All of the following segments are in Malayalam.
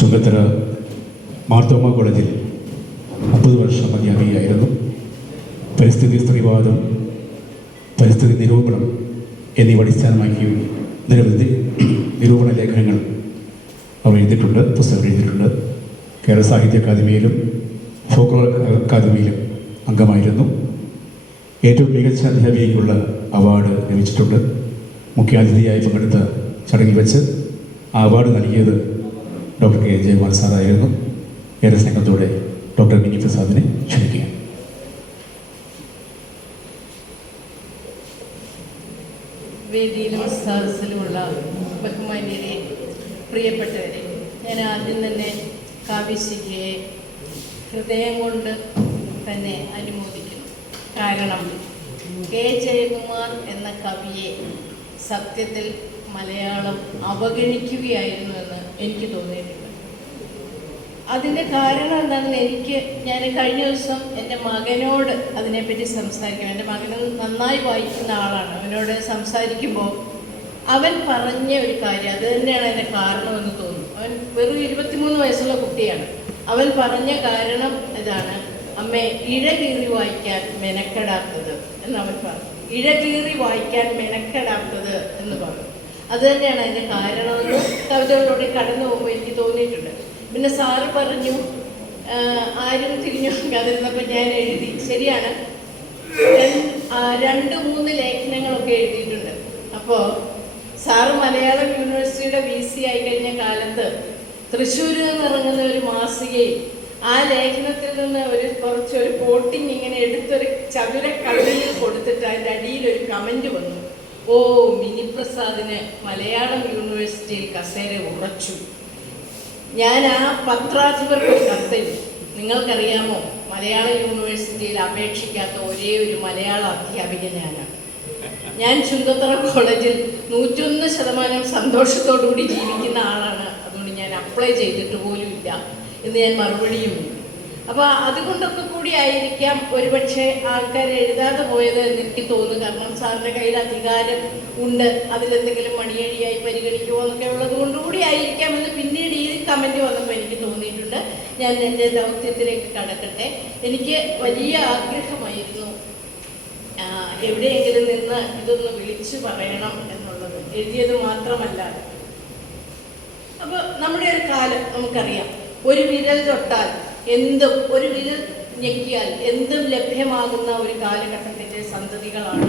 ചുങ്കത്തറ മാർത്തോമ കോളേജിൽ 30 വർഷം അധ്യാപികയായിരുന്നു. പരിസ്ഥിതി സ്ത്രീവാദം, പരിസ്ഥിതി നിരൂപണം എന്നിവ അടിസ്ഥാനമാക്കി നിരവധി നിരൂപണ ലേഖനങ്ങൾ അവർ എഴുതിയിട്ടുണ്ട്, പുസ്തകം എഴുതിയിട്ടുണ്ട്. കേരള സാഹിത്യ അക്കാദമിയിലും ഫോക്ലോർ അക്കാദമിയിലും അംഗമായിരുന്നു. ഏറ്റവും മികച്ച അധ്യാപികയ്ക്കുള്ള അവാർഡ് ലഭിച്ചിട്ടുണ്ട്. മുഖ്യാതിഥിയായി പങ്കെടുത്ത ചടങ്ങിൽ വെച്ച് ആ അവാർഡ് നൽകിയത് ഡോക്ടർ കെ ജയകുമാർ സാറായിരുന്നു. ഏറെ സ്നേഹത്തോടെ ഡോക്ടർ മിനി പ്രസാദിനെ ക്ഷണിക്കുക. വേദിയിലും സദസ്സിലുമുള്ള ബഹുമാന്യരെ, പ്രിയപ്പെട്ടവരെ, ഞാൻ ആദ്യം തന്നെ കാവ്യശ്രീയെ ഹൃദയം കൊണ്ട് തന്നെ അനുമോദിക്കുന്നു. കാരണം കെ ജയകുമാർ എന്ന കവിയെ സത്യത്തിൽ മലയാളം അവഗണിക്കുകയായിരുന്നു എന്ന് എനിക്ക് തോന്നിയിട്ടുണ്ട്. അതിൻ്റെ കാരണം എന്താണെന്ന് ഞാൻ കഴിഞ്ഞ ദിവസം എൻ്റെ മകനോട് അതിനെപ്പറ്റി സംസാരിക്കും. എൻ്റെ മകൻ നന്നായി വായിക്കുന്ന ആളാണ്. അവനോട് സംസാരിക്കുമ്പോൾ അവൻ പറഞ്ഞ ഒരു കാര്യം, അത് തന്നെയാണ് അതിൻ്റെ കാരണമെന്ന് തോന്നുന്നു. അവൻ വെറും 23 വയസ്സുള്ള കുട്ടിയാണ്. അവൻ പറഞ്ഞ കാരണം ഇതാണ്: അമ്മേ, ഇഴകീറി വായിക്കാൻ മെനക്കെടാത്തത് എന്ന് അവൻ പറഞ്ഞു. ഇഴകീറി വായിക്കാൻ മെനക്കെടാത്തത് എന്ന് പറഞ്ഞു. അത് തന്നെയാണ് അതിൻ്റെ കാരണമെന്ന് കവിതകളിലൂടെ കടന്നു പോകുമ്പോൾ എനിക്ക് തോന്നിയിട്ടുണ്ട്. പിന്നെ സാറ് പറഞ്ഞു ആരും തിരിഞ്ഞു നോക്കാതിരുന്നപ്പോൾ ഞാൻ എഴുതി. ശരിയാണ്, 2-3 ലേഖനങ്ങളൊക്കെ എഴുതിയിട്ടുണ്ട്. അപ്പോൾ സാറ് മലയാളം യൂണിവേഴ്സിറ്റിയുടെ VC ആയി കഴിഞ്ഞ കാലത്ത് തൃശ്ശൂരിൽ നിന്ന് ഇറങ്ങുന്ന ഒരു മാസികയിൽ ആ ലേഖനത്തിൽ നിന്ന് കുറച്ചൊരു കോട്ടിങ് ഇങ്ങനെ എടുത്തൊരു ചതുര കവിതയിൽ കൊടുത്തിട്ട് അതിൻ്റെ അടിയിൽ ഒരു കമൻറ്റ് വന്നു: ഓ, മിനി പ്രസാദിന് മലയാളം യൂണിവേഴ്സിറ്റിയിൽ കസേര ഉറച്ചു. ഞാൻ ആ പത്രാധിപർക്ക് കത്തെഴുതി. നിങ്ങൾക്കറിയാമോ, മലയാളം യൂണിവേഴ്സിറ്റിയിൽ അപേക്ഷിക്കാത്ത ഒരേ ഒരു മലയാള അധ്യാപിക ഞാനാണ്. ഞാൻ ചുങ്കത്തറ കോളേജിൽ 101% സന്തോഷത്തോടുകൂടി ജീവിക്കുന്ന ആളാണ്. അതുകൊണ്ട് ഞാൻ അപ്ലൈ ചെയ്തിട്ട് പോലും ഇല്ല എന്ന് ഞാൻ മറുപടിയും. അപ്പോൾ അതുകൊണ്ടൊക്കെ കൂടി ആയിരിക്കാം ഒരുപക്ഷെ ആൾക്കാർ എഴുതാതെ പോയത് എന്ന് എനിക്ക് തോന്നുന്നു. കാരണം സാറിൻ്റെ കയ്യിൽ അധികാരം ഉണ്ട്, അതിലെന്തെങ്കിലും മണിയഴിയായി പരിഗണിക്കുമോ എന്നൊക്കെ ഉള്ളത് കൊണ്ടുകൂടി ആയിരിക്കാം എന്ന് പിന്നീട് ഈ കമൻറ്റ് വന്നപ്പോൾ എനിക്ക് തോന്നിയിട്ടുണ്ട്. ഞാൻ എൻ്റെ ദൗത്യത്തിലേക്ക് കടക്കട്ടെ. എനിക്ക് വലിയ ആഗ്രഹമായിരുന്നു എവിടെയെങ്കിലും നിന്ന് ഇതൊന്ന് വിളിച്ചു പറയണം എന്നുള്ളത്, എഴുതിയത് മാത്രമല്ല. അപ്പോൾ നമ്മുടെ ഒരു കാലം നമുക്കറിയാം, ഒരു വിരൽ തൊട്ടാൽ എന്തും, ഒരു വിരൽ ഞെക്കിയാൽ എന്തും ലഭ്യമാകുന്ന ഒരു കാലഘട്ടത്തിൻ്റെ സന്തതികളാണ്.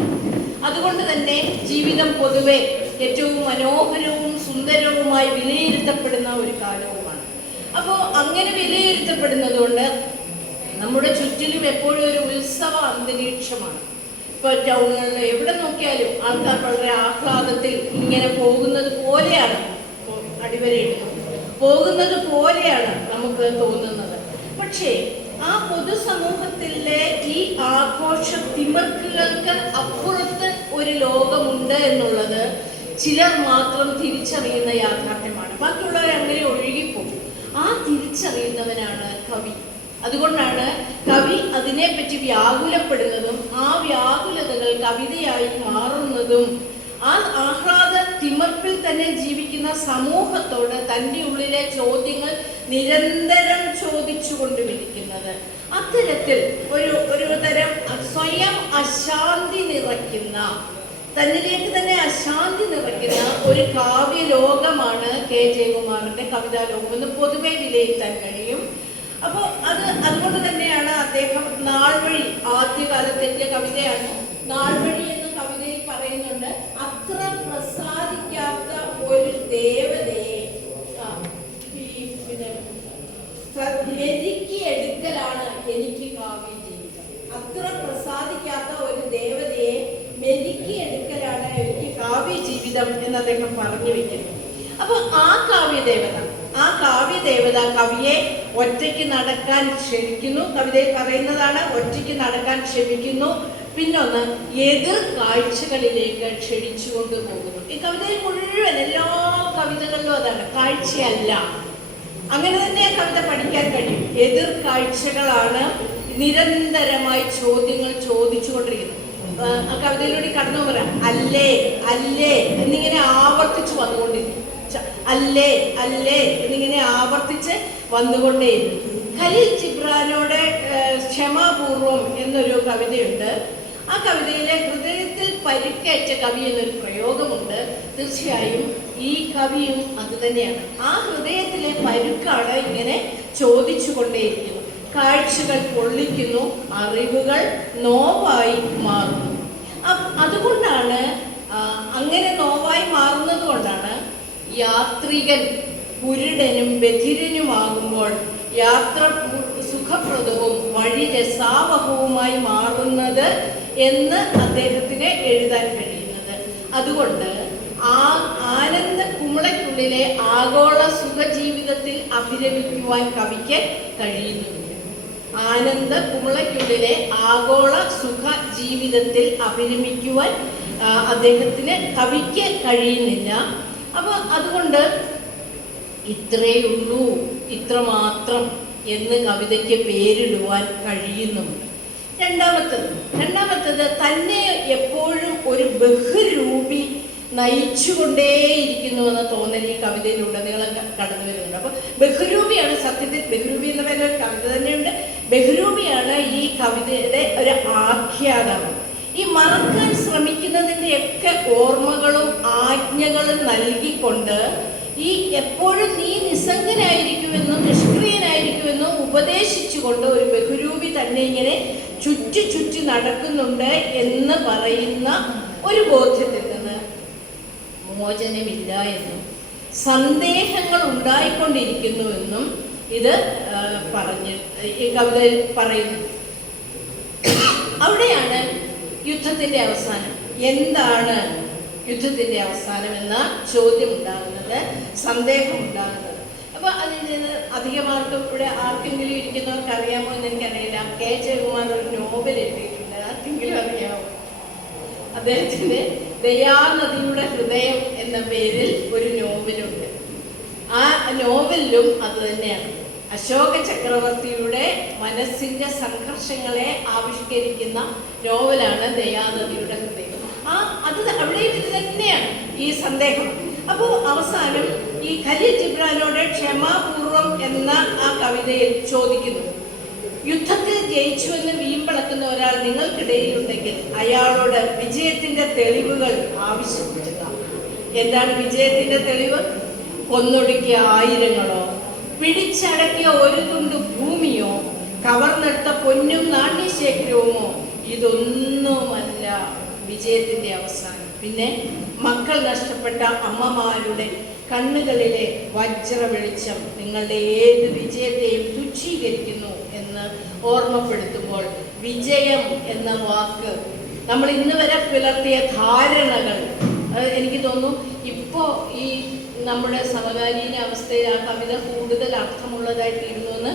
അതുകൊണ്ട് തന്നെ ജീവിതം പൊതുവെ ഏറ്റവും മനോഹരവും സുന്ദരവുമായി വിലയിരുത്തപ്പെടുന്ന ഒരു കാലവുമാണ്. അപ്പോൾ അങ്ങനെ വിലയിരുത്തപ്പെടുന്നത് കൊണ്ട് നമ്മുടെ ചുറ്റിലും എപ്പോഴും ഒരു ഉത്സവ അന്തരീക്ഷമാണ്. ഇപ്പോൾ ടൗണുകളിൽ എവിടെ നോക്കിയാലും ആൾക്കാർ വളരെ ആഹ്ലാദത്തിൽ ഇങ്ങനെ പോകുന്നത് പോലെയാണ്, പോകുന്നത് പോലെയാണ് നമുക്ക് തോന്നുന്നത്. പക്ഷേ ആ പൊതുസമൂഹത്തിലെ ഈ ആഘോഷ തിമിർക്കുകൾക്ക് അപ്പുറത്ത് ഒരു ലോകമുണ്ട് എന്നുള്ളത് ചിലർ മാത്രം തിരിച്ചറിയുന്ന യാഥാർത്ഥ്യമാണ്. ബാക്കിയുള്ളവർ അങ്ങനെ ഒഴുകിപ്പോകും. ആ തിരിച്ചറിയുന്നവനാണ് കവി. അതുകൊണ്ടാണ് കവി അതിനെപ്പറ്റി വ്യാകുലപ്പെടുന്നതും ആ വ്യാകുലതകൾ കവിതയായി മാറുന്നതും ആ ആഹ്ലാദ തിമർപ്പിൽ തന്നെ ജീവിക്കുന്ന സമൂഹത്തോട് തൻ്റെ ഉള്ളിലെ ചോദ്യങ്ങൾ നിരന്തരം ചോദിച്ചു കൊണ്ടുമിരിക്കുന്നത്. അത്തരത്തിൽ ഒരു തരം സ്വയം അശാന്തി നിറയ്ക്കുന്ന, തന്നിലേക്ക് തന്നെ അശാന്തി നിറയ്ക്കുന്ന ഒരു കാവ്യലോകമാണ് കെ ജയകുമാറിൻ്റെ കവിതാ ലോകം എന്ന് പൊതുവെ വിലയിരുത്താൻ കഴിയും. അപ്പോൾ അതുകൊണ്ട് തന്നെയാണ് അദ്ദേഹം നാൾവഴി, ആദ്യകാലത്തെത്തിയ കവിതയാണ് നാൾവഴി എന്ന കവിതയിൽ പറയുന്നുണ്ട്: അത്ര പ്രസാദിക്കാത്ത ഒരു ദേവതയെ മെരുക്കിയെടുക്കലാണ് എനിക്ക് കാവ്യ ജീവിതം. അത്ര പ്രസാദിക്കാത്ത ഒരു ദേവതയെ മെരുക്കിയെടുക്കലാണ് എനിക്ക് കാവ്യ ജീവിതം എന്ന് അദ്ദേഹം പറഞ്ഞു വെക്കുന്നു. അപ്പൊ ആ കാവ്യദേവത കവിയെ ഒറ്റയ്ക്ക് നടക്കാൻ ക്ഷണിക്കുന്നു. കവിതയിൽ പറയുന്നതാണ്, ഒറ്റയ്ക്ക് നടക്കാൻ ക്ഷമിക്കുന്നു. പിന്നൊന്ന്, എതിർ കാഴ്ചകളിലേക്ക് ക്ഷണിച്ചുകൊണ്ട് പോകുന്നു. ഈ കവിതയിൽ മുഴുവൻ എല്ലാ കവിതകളിലും അതാണ്, കാഴ്ചയല്ല. അങ്ങനെ തന്നെ കവിത പഠിക്കാൻ കഴിയും. എതിർ കാഴ്ചകളാണ് നിരന്തരമായി ചോദ്യങ്ങൾ ചോദിച്ചുകൊണ്ടിരിക്കുന്നത്. ആ കവിതയിലൂടെ കടന്നു പറയാം, അല്ലേ അല്ലേ എന്നിങ്ങനെ ആവർത്തിച്ചു വന്നുകൊണ്ടിരിക്കും. അല്ലേ അല്ലേ എന്നിങ്ങനെ ഇങ്ങനെ ആവർത്തിച്ച് വന്നുകൊണ്ടേയിരുന്നു. ഖലീൽ ജിബ്രാനോട് ക്ഷമാപൂർവം എന്നൊരു കവിതയുണ്ട്. ആ കവിതയിലെ ഹൃദയത്തിൽ പരിക്കേറ്റ കവി എന്നൊരു പ്രയോഗമുണ്ട്. തീർച്ചയായും ഈ കവിയും അത് തന്നെയാണ്. ആ ഹൃദയത്തിലെ പരുക്കാണ് ഇങ്ങനെ ചോദിച്ചു കൊണ്ടേയിരിക്കുന്നത്. കാഴ്ചകൾ പൊള്ളിക്കുന്നു, അറിവുകൾ നോവായി മാറുന്നു. അതുകൊണ്ടാണ് അങ്ങനെ നോവായി മാറുന്നത് കൊണ്ടാണ് യാത്രികൻ കുരുടനും ബധിരനുമാകുമ്പോൾ യാത്ര സുഖപ്രദവും വഴി രസാവഹവുമായി മാറുന്നത് എന്ന് അദ്ദേഹത്തിന് എഴുതാൻ കഴിയുന്നത്. അതുകൊണ്ട് ആനന്ദ കുമിളയ്ക്കുള്ളിലെ ആഗോള സുഖജീവിതത്തിൽ അഭിരമിക്കുവാൻ കവിക്ക് കഴിയുന്നുണ്ട്. ആനന്ദ കുമിളയ്ക്കുള്ളിലെ ആഗോള സുഖ ജീവിതത്തിൽ അഭിരമിക്കുവാൻ കവിക്ക് കഴിയുന്നില്ല. അപ്പോൾ അതുകൊണ്ട് ഇത്രയേ ഉള്ളൂ, ഇത്രമാത്രം എന്ന് കവിതയ്ക്ക് പേരിടുവാൻ കഴിയുന്നുണ്ട്. രണ്ടാമത്തത് തന്നെ എപ്പോഴും ഒരു ബഹുരൂപി നയിച്ചുകൊണ്ടേയിരിക്കുന്നുവെന്ന തോന്നൽ ഈ കവിതയിലുടനീളം കടന്നു വരുന്നുണ്ട്. അപ്പോൾ ബഹുരൂപിയാണ് സത്യത്തിൽ, ബഹുരൂപി എന്ന് പറയുന്ന ഒരു കവിത തന്നെയുണ്ട്. ബഹുരൂപിയാണ് ഈ കവിതയുടെ ഒരു ആഖ്യാതാവ്. ഈ മറക്കാൻ ശ്രമിക്കുന്നതിൻ്റെയൊക്കെ ഓർമ്മകളും ആജ്ഞകളും നൽകിക്കൊണ്ട് ഈ എപ്പോഴും നീ നിസ്സംഗനായിരിക്കുമെന്നും നിഷ്ക്രിയനായിരിക്കുമെന്നും ഉപദേശിച്ചുകൊണ്ട് ഒരു ബഹുരൂപി തന്നെ ഇങ്ങനെ ചുറ്റി നടക്കുന്നുണ്ട് എന്ന് പറയുന്ന ഒരു ബോധ്യത്തിൽ നിന്ന് മോചനമില്ല എന്നും സന്ദേഹങ്ങൾ ഉണ്ടായിക്കൊണ്ടിരിക്കുന്നുവെന്നും ഇത് ഈ കവിതയിൽ പറയുന്നു. അവിടെയാണ് യുദ്ധത്തിൻ്റെ അവസാനം. എന്താണ് യുദ്ധത്തിൻ്റെ അവസാനം എന്ന ചോദ്യം ഉണ്ടാകുന്നത്, സന്ദേഹം ഉണ്ടാകുന്നത്. അപ്പോൾ അതിൽ നിന്ന് അധികമാർക്കും ഇവിടെ ആർക്കെങ്കിലും ഇരിക്കുന്നവർക്ക് അറിയാമോ എന്ന് എനിക്കറിയില്ല. കെ ജയകുമാർ ഒരു നോവൽ എഴുതിയിട്ടുണ്ട്. ആർക്കെങ്കിലും അറിയാമോ? അദ്ദേഹത്തിന് ദയാനദിയുടെ ഹൃദയം എന്ന പേരിൽ ഒരു നോവലുണ്ട്. ആ നോവലിലും അത് തന്നെയാണ്. അശോക ചക്രവർത്തിയുടെ മനസ്സിൻ്റെ സംഘർഷങ്ങളെ ആവിഷ്കരിക്കുന്ന നോവലാണ് ദയാനദിയുടെ ഹൃദയം. അവിടെ ഇത് തന്നെയാണ് ഈ സന്ദേഹം. അപ്പോൾ അവസാനം ഈ ഖലീൽ ജിബ്രാനോട് ക്ഷമാപൂർവം എന്ന ആ കവിതയിൽ ചോദിക്കുന്നു, യുദ്ധത്തിൽ ജയിച്ചുവെന്ന് വീമ്പിളക്കുന്ന ഒരാൾ നിങ്ങൾക്കിടയിലുണ്ടെങ്കിൽ അയാളോട് വിജയത്തിന്റെ തെളിവുകൾ ആവശ്യപ്പെടുക. എന്താണ് വിജയത്തിന്റെ തെളിവ്? കൊന്നൊടുക്കിയ ആയിരങ്ങളോ, പിടിച്ചടക്കിയ ഒരു തുണ്ട് ഭൂമിയോ, കവർന്നെടുത്ത പൊന്നും നാണ്യശേഖരവുമോ? ഇതൊന്നുമല്ല വിജയത്തിന്റെ അവസാനം. പിന്നെ മക്കൾ നഷ്ടപ്പെട്ട അമ്മമാരുടെ കണ്ണുകളിലെ വജ്ര വെളിച്ചം നിങ്ങളുടെ ഏത് വിജയത്തെയും തുച്ഛീകരിക്കുന്നു എന്ന് ഓർമ്മപ്പെടുത്തുമ്പോൾ വിജയം എന്ന വാക്ക് നമ്മൾ ഇന്ന് വരെ പുലർത്തിയ ധാരണകൾ, എനിക്ക് തോന്നുന്നു ഇപ്പോൾ ഈ നമ്മുടെ സമകാലീന അവസ്ഥയിൽ ആ കവിത കൂടുതൽ അർത്ഥമുള്ളതായിത്തീരുന്നു എന്ന്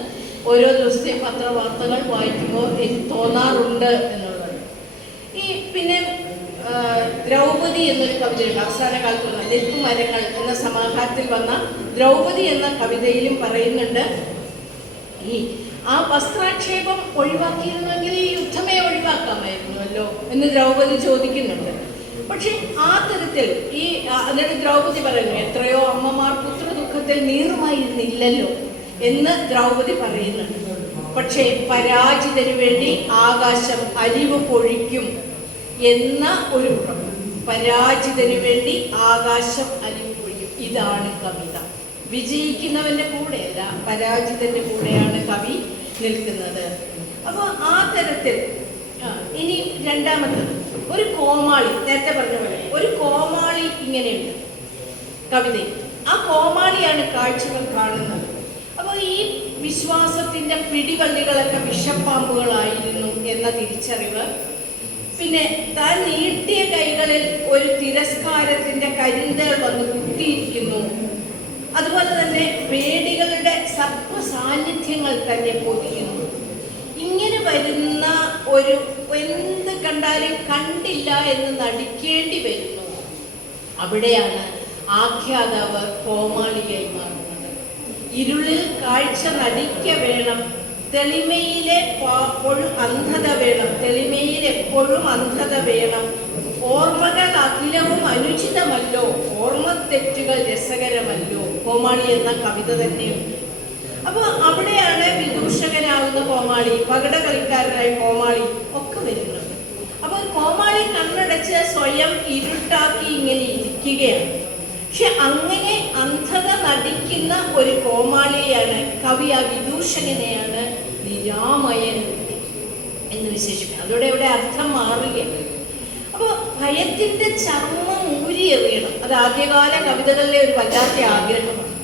ഓരോ ദിവസത്തെ പത്രവാർത്തകൾ വായിക്കുമ്പോൾ എനിക്ക് തോന്നാറുണ്ട് എന്നുള്ളത്. പിന്നെ ദ്രൗപദി എന്നൊരു കവിതയുണ്ട്. അവസാന കാലത്ത് വന്ന നെൽക്കുമരങ്ങൾ എന്ന സമാഹാരത്തിൽ വന്ന ദ്രൗപദി എന്ന കവിതയിലും പറയുന്നുണ്ട്, ഈ ആ വസ്ത്രാക്ഷേപം ഒഴിവാക്കിയിരുന്നെങ്കിൽ ഈ യുദ്ധമേ ഒഴിവാക്കാമായിരുന്നുവല്ലോ എന്ന് ദ്രൗപദി ചോദിക്കുന്നുണ്ട്. പക്ഷെ ആ തരത്തിൽ എന്നിട്ട് ദ്രൗപദി പറയുന്നു, എത്രയോ അമ്മമാർ പുത്രദുഃഖത്തിൽ നീറുമായിരുന്നില്ലല്ലോ എന്ന് ദ്രൗപദി പറയുന്നുണ്ട്. പക്ഷേ പരാജിതന് വേണ്ടി ആകാശം അരിവ് പൊഴിക്കും എന്ന ഒരു പരാജിതന് വേണ്ടി ആകാശം അരിവ് പൊഴിക്കും. ഇതാണ് കവിത. വിജയിക്കുന്നവന്റെ കൂടെയല്ല, പരാജിതന്റെ കൂടെയാണ് കവി നിൽക്കുന്നത്. അപ്പോൾ ആ തരത്തിൽ ഇനി രണ്ടാമത്തത് ഒരു കോമാളി, നേരത്തെ പറഞ്ഞ പോലെ ഒരു കോമാളി ഇങ്ങനെയുണ്ട് കവിതയിൽ. ആ കോമാളിയാണ് കാഴ്ചകൾ കാണുന്നത്. അപ്പോൾ ഈ വിശ്വാസത്തിന്റെ പിടിവള്ളികളൊക്കെ വിഷപ്പാമ്പുകളായിരുന്നു എന്ന തിരിച്ചറിവ്, പിന്നെ താൻ നീട്ടിയ കൈകളിൽ ഒരു തിരസ്കാരത്തിന്റെ കരിന്തകൾ വന്ന് കുത്തിയിരിക്കുന്നു, അതുപോലെ തന്നെ പേടികളുടെ സർപ്പ സാന്നിധ്യങ്ങൾ തന്നെ പൊതിയുന്നു. ഇങ്ങനെ വരുന്ന ഒരു എന്ത് കണ്ടാലും കണ്ടില്ല എന്ന് നടിക്കേണ്ടി വരുന്നു. അവിടെയാണ് ആഖ്യാതാവ് കോമാളിയായി മാറുന്നത്. ഇരുളിൽ കാഴ്ച നടിക്ക വേണം, തെളിമയിൽ എപ്പോഴും അന്ധത വേണം, തെളിമയിൽ എപ്പോഴും അന്ധത വേണം. ഓർമ്മകൾ അഖിലവും അനുചിതമല്ലോ, ഓർമ്മത്തെറ്റുകൾ രസകരമല്ലോ. കോമാളി എന്ന കവിത തന്നെയുണ്ട്. അപ്പോൾ അവിടെയാണ് വിദൂഷകനാകുന്ന കോമാളി, പകട കളിക്കാരനായ കോമാളി ഒക്കെ വരുന്നത്. അപ്പോൾ കോമാളി കണ്ണടച്ച് സ്വയം ഇരുട്ടാക്കി ഇങ്ങനെ ഇരിക്കുകയാണ്. പക്ഷെ അങ്ങനെ അന്ധത നടിക്കുന്ന ഒരു കോമാളിയാണ് കവി, ആ വിദൂഷകനെയാണ് നിരാമയൻ എന്ന് വിശേഷിക്കുന്നത്. അതോടെ ഇവിടെ അർത്ഥം മാറുകയാണ്. അപ്പോൾ ഭയത്തിന്റെ ചർമ്മം ഊരിയെറിയണം. അത് ആദ്യകാല കവിതകളിലെ ഒരു വല്ലാത്ത ആഗ്രഹമാണ്.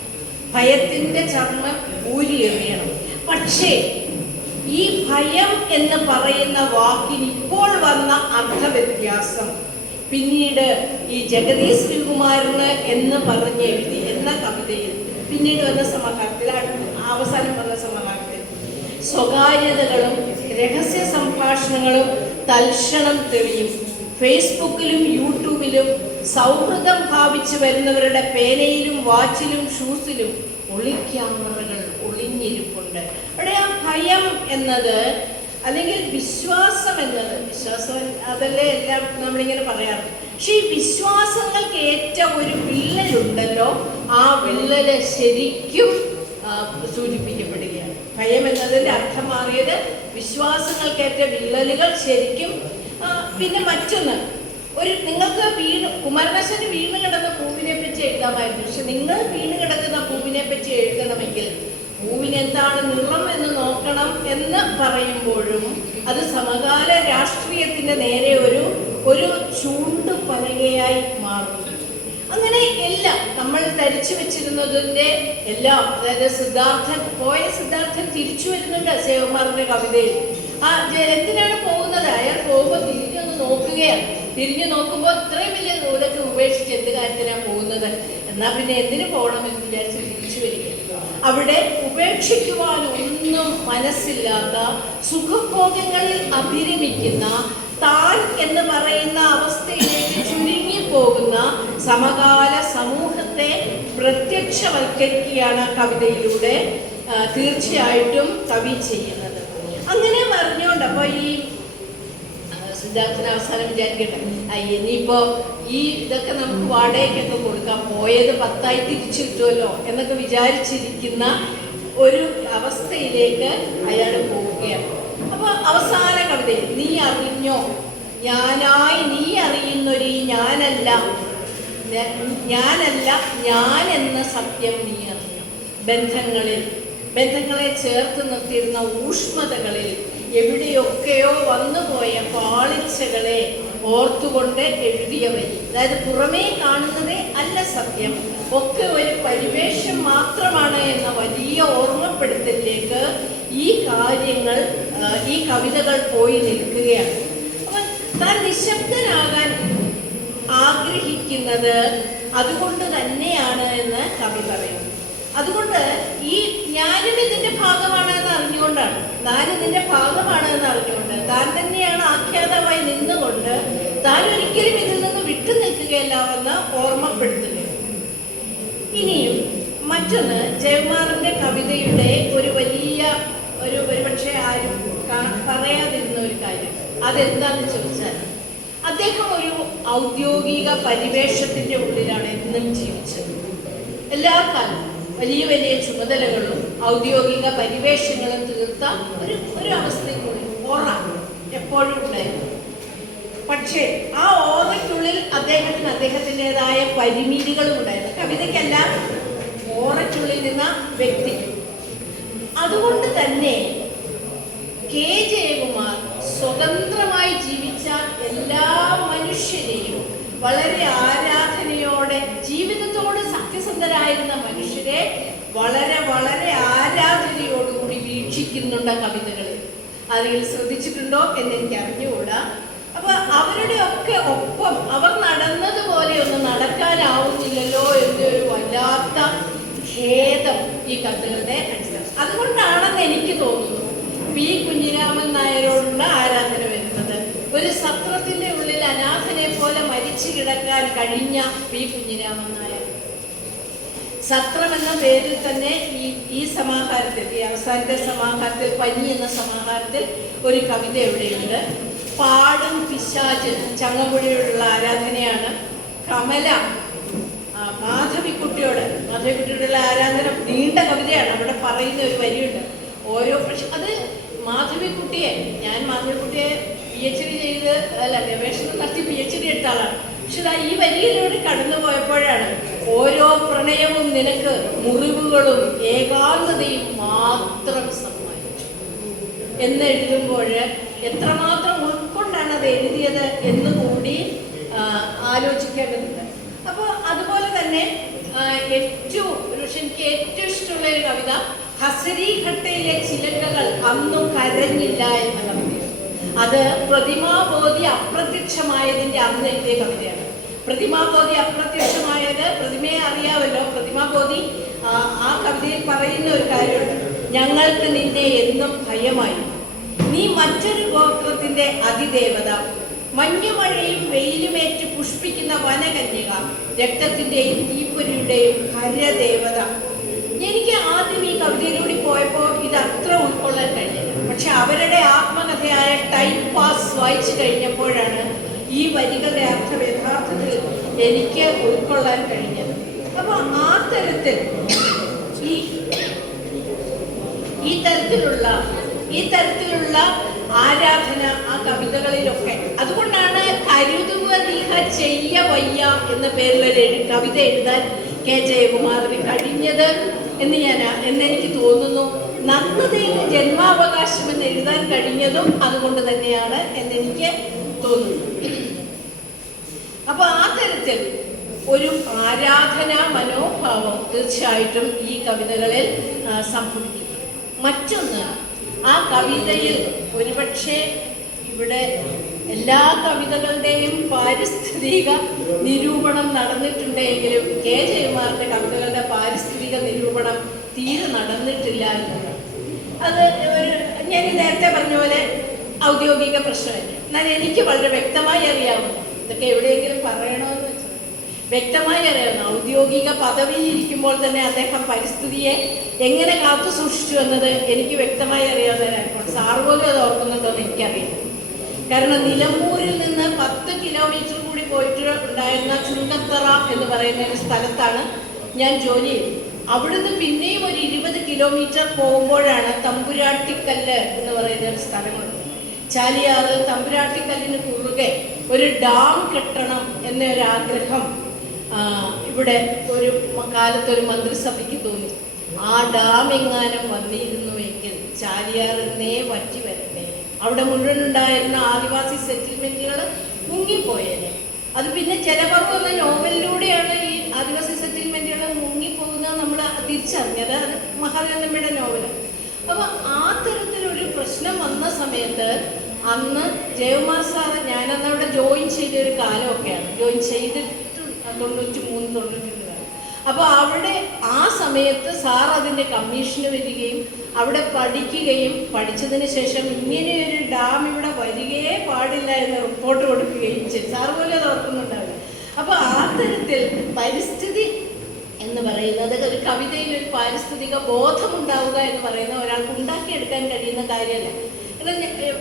ഭയത്തിന്റെ ചർമ്മം ഊരിയെറിയണം. പക്ഷേ ഈ ഭയം എന്ന് പറയുന്ന വാക്കിന് ഇപ്പോൾ വന്ന അർത്ഥവ്യത്യാസം പിന്നീട് ഈ ജഗദീശ് ശ്രീകുമാരന് എന്ന് പറഞ്ഞ് എഴുതി എന്ന കവിതയിൽ പിന്നീട് വന്ന സമാഹാരത്തിൽ, അവസാനം വന്ന സമാഹാരത്തിൽ സ്വകാര്യതകളും രഹസ്യ സംഭാഷണങ്ങളും തൽക്ഷണം തെളിയും. ഫേസ്ബുക്കിലും യൂട്യൂബിലും സൗഹൃദം ഭാവിച്ചു വരുന്നവരുടെ പേനയിലും വാച്ചിലും ഷൂസിലും ഒളിക്യാമറകൾ ഒളിഞ്ഞിരിപ്പുണ്ട്. അവിടെ ആ ഭയം എന്നത് അല്ലെങ്കിൽ വിശ്വാസം എന്നത്, വിശ്വാസം അതല്ലേ എല്ലാം നമ്മളിങ്ങനെ പറയാറ്. പക്ഷെ ഈ വിശ്വാസങ്ങൾക്ക് ഏറ്റ ഒരു വിള്ളലുണ്ടല്ലോ, ആ വിള്ളല് ശരിക്കും സൂചിപ്പിക്കപ്പെടുകയാണ്. ഭയം എന്നതിൻ്റെ അർത്ഥം മാറിയത് വിശ്വാസങ്ങൾക്കേറ്റ വിള്ളലുകൾ ശരിക്കും. പിന്നെ മറ്റൊന്ന്, നിങ്ങൾക്ക് കുമാരനാശാന് വീണ് കിടന്ന പൂവിനെ പറ്റി എഴുതാമായിരുന്നു. പക്ഷെ നിങ്ങൾ വീണ് കിടക്കുന്ന പൂവിനെ പറ്റി എഴുതണമെങ്കിൽ പൂവിന് എന്താണ് നിറം എന്ന് നോക്കണം എന്ന് പറയുമ്പോഴും അത് സമകാല രാഷ്ട്രീയത്തിന്റെ നേരെ ഒരു ചൂണ്ടുപലകയായി മാറും. അങ്ങനെ എല്ലാം നമ്മൾ ധരിച്ചു വെച്ചിരുന്നതിൻ്റെ എല്ലാം, അതായത് സിദ്ധാർത്ഥൻ തിരിച്ചു വരുന്നുണ്ട് ശിവകുമാറിന്റെ കവിതയിൽ. എന്തിനാണ് പോകുന്നത്? അയാൾ പോകുമ്പോൾ തിരിഞ്ഞൊന്ന് നോക്കുകയാണ്. തിരിഞ്ഞു നോക്കുമ്പോൾ ഇത്രയും വലിയ നൂലൊക്കെ ഉപേക്ഷിച്ച് എന്ത് കാര്യത്തിനാണ് പോകുന്നത്? എന്നാൽ പിന്നെ എന്തിനു പോകണമെന്ന് വിചാരിച്ച് തിരിച്ചു വരികയാണ്. അവിടെ ഉപേക്ഷിക്കുവാൻ ഒന്നും മനസ്സില്ലാത്ത, സുഖഭോഗങ്ങളിൽ അഭിരമിക്കുന്ന, താൻ എന്ന് പറയുന്ന അവസ്ഥയിലേക്ക് ചുരുങ്ങിപ്പോകുന്ന സമകാല സമൂഹത്തെ പ്രത്യക്ഷവൽക്കരിക്കുകയാണ് കവിതയിലൂടെ തീർച്ചയായിട്ടും കവി ചെയ്യുന്നത്. അങ്ങനെ പറഞ്ഞുകൊണ്ട് അപ്പോൾ ഈ സിദ്ധാർത്ഥന അവസാനം വിചാരിക്കട്ടെ, ഇനിയിപ്പോ ഈ ഇതൊക്കെ നമുക്ക് വാടകയ്ക്കൊക്കെ കൊടുക്കാം, പോയത് 10 തിരിച്ചു കിട്ടുമല്ലോ എന്നൊക്കെ വിചാരിച്ചിരിക്കുന്ന ഒരു അവസ്ഥയിലേക്ക് അയാൾ പോവുകയാണ്. അപ്പൊ അവസാന കവിതയിൽ നീ അറിഞ്ഞോ, ഞാനായി നീ അറിയുന്നൊരു ഞാനല്ല ഞാൻ എന്ന സത്യം നീ അറിഞ്ഞു. ബന്ധങ്ങളെ ചേർത്ത് നിർത്തിയിരുന്ന ഊഷ്മതകളിൽ എവിടെയൊക്കെയോ വന്നുപോയ പാളിച്ചകളെ ഓർത്തുകൊണ്ട് എഴുതിയ വരി. അതായത് പുറമേ കാണുന്നതേ അല്ല സത്യം, ഒക്കെ ഒരു പരിവേഷം മാത്രമാണ് എന്ന വലിയ ഓർമ്മപ്പെടുത്തലിലേക്ക് ഈ കവിതകൾ പോയി നിൽക്കുകയാണ്. അപ്പം താൻ നിശബ്ദനാകാൻ ആഗ്രഹിക്കുന്നത് അതുകൊണ്ട് തന്നെയാണ് എന്ന് കവി പറയുന്നു. അതുകൊണ്ട് ഈ ഞാനും ഇതിന്റെ ഭാഗമാണ് എന്ന് അറിഞ്ഞുകൊണ്ടാണ്, താൻ ഇതിന്റെ ഭാഗമാണ് എന്ന് അറിഞ്ഞുകൊണ്ട്, താൻ തന്നെയാണ് ആഖ്യാതാവായി നിന്നുകൊണ്ട് താൻ ഒരിക്കലും ഇതിൽ നിന്ന് വിട്ടു നിൽക്കുകയല്ല എന്ന് ഓർമ്മപ്പെടുത്തുകയാണ്. ഇനിയും മറ്റൊന്ന്, ജയകുമാറിന്റെ കവിതയുടെ ഒരു വലിയ ഒരുപക്ഷെ ആരും പറയാതിരുന്ന ഒരു കാര്യം അതെന്താണെന്ന് ചോദിച്ചാൽ, അദ്ദേഹം ഒരു ഔദ്യോഗിക പരിവേഷത്തിന്റെ ഉള്ളിലാണ് എന്നും ജീവിച്ചത്. എല്ലാ കാലവും വലിയ വലിയ ചുമതലകളും ഔദ്യോഗിക പരിവേഷങ്ങളും തീർത്ത ഒരു അവസ്ഥയ്ക്കുള്ളിൽ ഓറ എപ്പോഴും ഉണ്ടായിരുന്നു. പക്ഷേ ആ ഓറയ്ക്കുള്ളിൽ അദ്ദേഹത്തിൻ്റെതായ പരിമിതികളും ഉണ്ടായിരുന്നു. കവിതയ്ക്കല്ല, ഓറയ്ക്കുള്ളിൽ നിന്ന വ്യക്തിക്ക്. അതുകൊണ്ട് തന്നെ കെ ജയകുമാർ സ്വതന്ത്രമായി ജീവിച്ച എല്ലാ മനുഷ്യരെയും വളരെ ആരാധനയോടെ, ജീവിതത്തോട് സത്യസന്ധരായിരുന്ന മനുഷ്യരെ വളരെ വളരെ ആരാധനയോടുകൂടി വീക്ഷിക്കുന്നുണ്ട് കവിതകളിൽ. ആരെങ്കിലും ശ്രദ്ധിച്ചിട്ടുണ്ടോ എന്ന് എനിക്ക് അറിഞ്ഞുകൂടാ. അപ്പൊ അവരുടെ ഒക്കെ ഒപ്പം അവർ നടന്നതുപോലെ ഒന്നും നടക്കാനാവുന്നില്ലല്ലോ എന്നൊരു വല്ലാത്ത ഖേദം ഈ കവിതകളുടെ അടിസ്ഥാനം. അതുകൊണ്ടാണെന്ന് എനിക്ക് തോന്നുന്നു പി കുഞ്ഞിരാമൻ നായരോടുള്ള ആരാധന വരുന്നത്. ഒരു സത്രത്തിന്റെ ഉള്ളിൽ അനാഥനെ പോലെ മരിച്ചു കിടക്കാൻ കഴിഞ്ഞ പി കുഞ്ഞിരാമൻ നായർ. സത്രം എന്ന പേരിൽ തന്നെ ഈ സമാഹാരത്തിൽ, ഈ അവസാനത്തെ സമാഹാരത്തിൽ, പഞ്ഞി എന്ന സമാഹാരത്തിൽ ഒരു കവിത എവിടെയുണ്ട്. പാടും പിശാച്, ചങ്ങമ്പുഴയോടുള്ള ആരാധനയാണ്. കമല, മാധവിക്കുട്ടിയോടുള്ള ആരാധന നീണ്ട കവിതയാണ്. അവിടെ പറയുന്ന ഒരു വരിയുണ്ട്. പക്ഷെ അത് ഞാൻ മാധവിക്കുട്ടിയെ PhD ചെയ്ത് ഗവേഷണം നടത്തി PhD എടുത്ത ആളാണ്. പക്ഷെ ഈ വരിയിലൂടെ കടന്നു പോയപ്പോഴാണ് ഓരോ പ്രണയവും നിനക്ക് മുറിവുകളും ഏകാന്തതയും മാത്രം സമ്മാനിച്ചു എന്നെഴുതുമ്പോൾ എത്രമാത്രം ഉൾക്കൊണ്ടാണ് അത് എഴുതിയത് എന്ന് കൂടി ആലോചിക്കേണ്ടതുണ്ട്. അപ്പോൾ അതുപോലെ തന്നെ എനിക്ക് ഏറ്റവും ഇഷ്ടമുള്ള ഒരു കവിത ഹസരിഘട്ടയിലെ ചിലങ്കകൾ അന്നും കരഞ്ഞില്ല എന്ന കവിതയാണ്. അത് പ്രതിമാബോധി അപ്രത്യക്ഷമായതിൻ്റെ അന്ന് എഴുതിയ കവിതയാണ്. പ്രതിമാബോധി അപ്രത്യക്ഷമായത്, പ്രതിമയെ അറിയാമല്ലോ. പ്രതിമാബോധി ആ കവിതയിൽ പറയുന്ന ഒരു കാര്യമുണ്ട്. ഞങ്ങൾക്ക് നിന്നെ എന്നും ഭയമായി, നീ മറ്റൊരു ഗോത്രത്തിന്റെ അതിദേവത, മഞ്ഞുമഴയും വെയിലുമേറ്റ് പുഷ്പിക്കുന്ന വനകന്യക, രക്തത്തിന്റെയും തീപ്പൊരിയുടെയും ഹരദേവത. എനിക്ക് ആദ്യം ഈ കവിതയിലൂടെ പോയപ്പോൾ ഇത് അത്ര ഉൾക്കൊള്ളാൻ കഴിഞ്ഞില്ല. പക്ഷെ അവരുടെ ആത്മകഥയായ ടൈം പാസ് വായിച്ചു കഴിഞ്ഞപ്പോഴാണ് ഈ വരികളുടെ അർത്ഥം യഥാർത്ഥത്തിൽ എനിക്ക് ഉൾക്കൊള്ളാൻ കഴിഞ്ഞത്. അപ്പോൾ ആ തരത്തിൽ ഈ തരത്തിലുള്ള ആരാധന ആ കവിതകളിലൊക്കെ, അതുകൊണ്ടാണ് കരുതുക നീഹ ചെയ്യ വയ്യ എന്ന പേരിലൊരു കവിത എഴുതാൻ കെ ജയകുമാറിന് കഴിഞ്ഞത് എന്നെനിക്ക് തോന്നുന്നു. നഗ്നതയുടെ ജന്മാവകാശം എന്ന് എഴുതാൻ കഴിഞ്ഞതും അതുകൊണ്ട് തന്നെയാണ് എന്നെനിക്ക് തോന്നുന്നു. അപ്പൊ ആ തരത്തിൽ ഒരു ആരാധനാ മനോഭാവം തീർച്ചയായിട്ടും ഈ കവിതകളിൽ സംഭവിക്കുന്നു. മറ്റൊന്ന്, ആ കവിതയിൽ ഒരുപക്ഷെ ഇവിടെ എല്ലാ കവിതകളുടെയും പാരിസ്ഥിതിക നിരൂപണം നടന്നിട്ടുണ്ടെങ്കിലും കെ ജയകുമാറിന്റെ കവിതകളുടെ പാരിസ്ഥിതിക നിരൂപണം തീരെ നടന്നിട്ടില്ല എന്നുള്ളത് അത് ഞാൻ നേരത്തെ പറഞ്ഞ പോലെ ഔദ്യോഗിക പ്രശ്നമല്ല. എന്നാൽ എനിക്ക് വളരെ വ്യക്തമായി അറിയാവുന്ന, ഇതൊക്കെ എവിടെയെങ്കിലും പറയണമെന്ന് വെച്ചാൽ വ്യക്തമായി അറിയാവുന്ന, ഔദ്യോഗിക പദവിയിൽ ഇരിക്കുമ്പോൾ തന്നെ അദ്ദേഹം പരിസ്ഥിതിയെ എങ്ങനെ കാത്തു സൂക്ഷിച്ചു എന്നത് എനിക്ക് വ്യക്തമായി അറിയാവുന്നതിനാണ്. സാർ പോലും അത് ഓർക്കുന്നുണ്ടോ എന്ന് എനിക്കറിയില്ല. കാരണം നിലമ്പൂരിൽ നിന്ന് 10 കിലോമീറ്റർ കൂടി പോയിട്ട് ഉണ്ടായിരുന്ന ചുങ്കത്തറ എന്ന് പറയുന്ന ഒരു സ്ഥലത്താണ് ഞാൻ ജോലി ചെയ്തത്. അവിടുന്ന് പിന്നെയും ഒരു 20 കിലോമീറ്റർ പോകുമ്പോഴാണ് തമ്പുരാട്ടിക്കല്ല് എന്ന് പറയുന്ന ഒരു സ്ഥലമുള്ളത്. ചാലിയാറിൽ തമ്പുരാട്ടിക്കല്ലിന് കുറുകെ ഒരു ഡാം കെട്ടണം എന്നൊരാഗ്രഹം ഇവിടെ ഒരു കാലത്തൊരു മന്ത്രിസഭയ്ക്ക് തോന്നി. ആ ഡാം എങ്ങാനും വന്നിരുന്നുവെങ്കിൽ ചാലിയാറിനെ വറ്റി വരണ്ടേ, അവിടെ മുഴുവൻ ഉണ്ടായിരുന്ന ആദിവാസി സെറ്റിൽമെന്റുകൾ മുങ്ങിപ്പോയേനെ. അത് പിന്നെ ജലപർവ്വം എന്ന നോവലിലൂടെയാണ് ഈ ആദിവാസി സെറ്റിൽമെന്റുകൾ മുങ്ങിപ്പോകുന്നത് നമ്മൾ തിരിച്ചറിഞ്ഞത്. അത് മഹാദേവനമ്മയുടെ നോവലാണ്. അപ്പൊ ആ തരത്തിലൊരു പ്രശ്നം വന്ന സമയത്ത് അന്ന് ജയകുമാർ സാറ്, ഞാനന്ന് അവിടെ ജോയിൻ ചെയ്ത ഒരു കാലമൊക്കെയാണ്, ജോയിൻ ചെയ്തിട്ട് 93-92. അപ്പോൾ അവിടെ ആ സമയത്ത് സാർ അതിൻ്റെ കമ്മീഷന് വരികയും അവിടെ പഠിക്കുകയും പഠിച്ചതിന് ശേഷം ഇങ്ങനെയൊരു ഡാം ഇവിടെ വരികയേ പാടില്ല എന്ന് റിപ്പോർട്ട് കൊടുക്കുകയും ചെയ്തു. സാർ പോലും അത് ഓർക്കുന്നുണ്ടാവില്ല. അപ്പോൾ ആ തരത്തിൽ പരിസ്ഥിതി എന്ന് പറയുന്നത് ഒരു കവിതയിൽ ഒരു പാരിസ്ഥിതിക ബോധമുണ്ടാവുക എന്ന് പറയുന്ന ഒരാൾക്ക് ഉണ്ടാക്കിയെടുക്കാൻ കഴിയുന്ന കാര്യമല്ല.